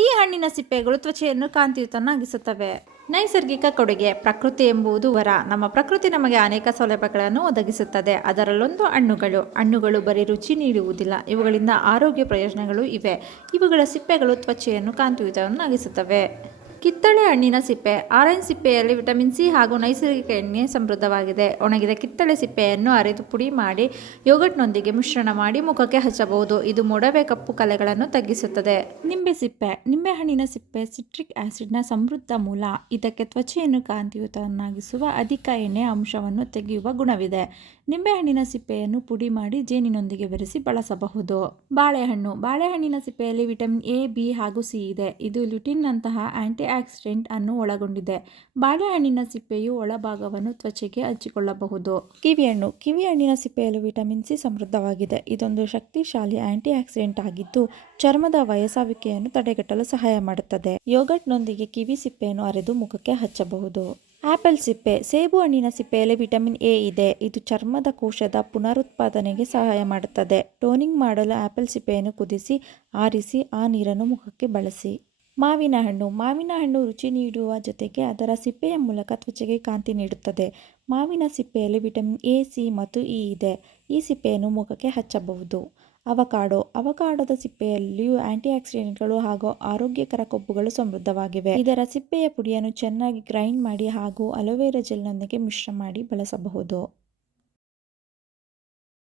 ಈ ಹಣ್ಣಿನ ಸಿಪ್ಪೆಗಳು ತ್ವಚೆಯನ್ನು ಕಾಂತಿಯುತನಾಗಿಸುತ್ತವೆ. ನೈಸರ್ಗಿಕ ಕೊಡುಗೆ, ಪ್ರಕೃತಿ ಎಂಬುದು ವರ. ನಮ್ಮ ಪ್ರಕೃತಿ ನಮಗೆ ಅನೇಕ ಸೌಲಭ್ಯಗಳನ್ನು ಒದಗಿಸುತ್ತದೆ. ಅದರಲ್ಲೊಂದು ಹಣ್ಣುಗಳು. ಹಣ್ಣುಗಳು ಬರೀ ರುಚಿ ನೀಡುವುದಿಲ್ಲ. ಇವುಗಳಿಂದ ಆರೋಗ್ಯ ಪ್ರಯೋಜನಗಳು ಇವೆ. ಇವುಗಳ ಸಿಪ್ಪೆಗಳು ತ್ವಚೆಯನ್ನು ಕಾಂತಿಯುತವನ್ನಾಗಿಸುತ್ತವೆ. ಕಿತ್ತಳೆ ಹಣ್ಣಿನ ಸಿಪ್ಪೆ. ಆರೆಂಜ್ ಸಿಪ್ಪೆಯಲ್ಲಿ ವಿಟಮಿನ್ ಸಿ ಹಾಗೂ ನೈಸರ್ಗಿಕ ಎಣ್ಣೆ ಸಮೃದ್ಧವಾಗಿದೆ. ಒಣಗಿದ ಕಿತ್ತಳೆ ಸಿಪ್ಪೆಯನ್ನು ಅರೆದು ಪುಡಿ ಮಾಡಿ ಯೋಗಟ್ನೊಂದಿಗೆ ಮಿಶ್ರಣ ಮಾಡಿ ಮುಖಕ್ಕೆ ಹಚ್ಚಬಹುದು. ಇದು ಮೊಡವೆ ಕಪ್ಪು ಕಲೆಗಳನ್ನು ತಗ್ಗಿಸುತ್ತದೆ. ನಿಂಬೆ ಸಿಪ್ಪೆ. ನಿಂಬೆ ಹಣ್ಣಿನ ಸಿಪ್ಪೆ ಸಿಟ್ರಿಕ್ ಆಸಿಡ್ನ ಸಮೃದ್ಧ ಮೂಲ. ಇದಕ್ಕೆ ತ್ವಚೆಯನ್ನು ಕಾಂತಿಯುತವನ್ನಾಗಿಸುವ ಅಧಿಕ ಎಣ್ಣೆ ಅಂಶವನ್ನು ತೆಗೆಯುವ ಗುಣವಿದೆ. ನಿಂಬೆಹಣ್ಣಿನ ಸಿಪ್ಪೆಯನ್ನು ಪುಡಿ ಮಾಡಿ ಜೇನಿನೊಂದಿಗೆ ಬೆರೆಸಿ ಬಳಸಬಹುದು. ಬಾಳೆಹಣ್ಣು. ಬಾಳೆಹಣ್ಣಿನ ಸಿಪ್ಪೆಯಲ್ಲಿ ವಿಟಮಿನ್ ಎ, ಬಿ ಹಾಗೂ ಸಿ ಇದೆ. ಇದು ಲ್ಯುಟಿನ್ನಂತಹ ಆಂಟಿ ಆಕ್ಸಿಡೆಂಟ್ ಅನ್ನು ಒಳಗೊಂಡಿದೆ. ಬಾಳೆಹಣ್ಣಿನ ಸಿಪ್ಪೆಯು ಒಳಭಾಗವನ್ನು ತ್ವಚೆಗೆ ಹಚ್ಚಿಕೊಳ್ಳಬಹುದು. ಕಿವಿಹಣ್ಣು. ಕಿವಿಹಣ್ಣಿನ ಸಿಪ್ಪೆಯಲ್ಲಿ ವಿಟಮಿನ್ ಸಿ ಸಮೃದ್ಧವಾಗಿದೆ. ಇದೊಂದು ಶಕ್ತಿಶಾಲಿ ಆಂಟಿ ಆಕ್ಸಿಡೆಂಟ್ ಆಗಿದ್ದು, ಚರ್ಮದ ವಯಸ್ಸಾವಿಕೆಯನ್ನು ತಡೆಗಟ್ಟಲು ಸಹಾಯ ಮಾಡುತ್ತದೆ. ಯೋಗಟ್ನೊಂದಿಗೆ ಕಿವಿ ಸಿಪ್ಪೆಯನ್ನು ಅರೆದು ಮುಖಕ್ಕೆ ಹಚ್ಚಬಹುದು. ಆಪಲ್ ಸಿಪ್ಪೆ. ಸೇಬು ಹಣ್ಣಿನ ಸಿಪ್ಪೆಯಲ್ಲಿ ವಿಟಮಿನ್ ಎ ಇದೆ. ಇದು ಚರ್ಮದ ಕೋಶದ ಪುನರುತ್ಪಾದನೆಗೆ ಸಹಾಯ ಮಾಡುತ್ತದೆ. ಟೋನಿಂಗ್ ಮಾಡಲು ಆಪಲ್ ಸಿಪ್ಪೆಯನ್ನು ಕುದಿಸಿ, ಆರಿಸಿ, ಆ ನೀರನ್ನು ಮುಖಕ್ಕೆ ಬಳಸಿ. ಮಾವಿನ ಹಣ್ಣು. ಮಾವಿನ ಹಣ್ಣು ರುಚಿ ನೀಡುವ ಜೊತೆಗೆ ಅದರ ಸಿಪ್ಪೆಯ ಮೂಲಕ ತ್ವಚೆಗೆ ಕಾಂತಿ ನೀಡುತ್ತದೆ. ಮಾವಿನ ಸಿಪ್ಪೆಯಲ್ಲಿ ವಿಟಮಿನ್ ಎ, ಸಿ ಮತ್ತು ಇ ಇದೆ. ಈ ಸಿಪ್ಪೆಯನ್ನು ಮುಖಕ್ಕೆ ಹಚ್ಚಬಹುದು. ಅವಕಾಡೋ. ಅವಕಾಡೋದ ಸಿಪ್ಪೆಯಲ್ಲಿಯೂ ಆಂಟಿ ಆಕ್ಸಿಡೆಂಟ್ಗಳು ಹಾಗೂ ಆರೋಗ್ಯಕರ ಕೊಬ್ಬುಗಳು ಸಮೃದ್ಧವಾಗಿವೆ. ಇದರ ಸಿಪ್ಪೆಯ ಪುಡಿಯನ್ನು ಚೆನ್ನಾಗಿ ಗ್ರೈಂಡ್ ಮಾಡಿ ಹಾಗೂ ಅಲೋವೆರಾ ಜೆಲ್ನೊಂದಿಗೆ ಮಿಶ್ರ ಮಾಡಿ ಬಳಸಬಹುದು.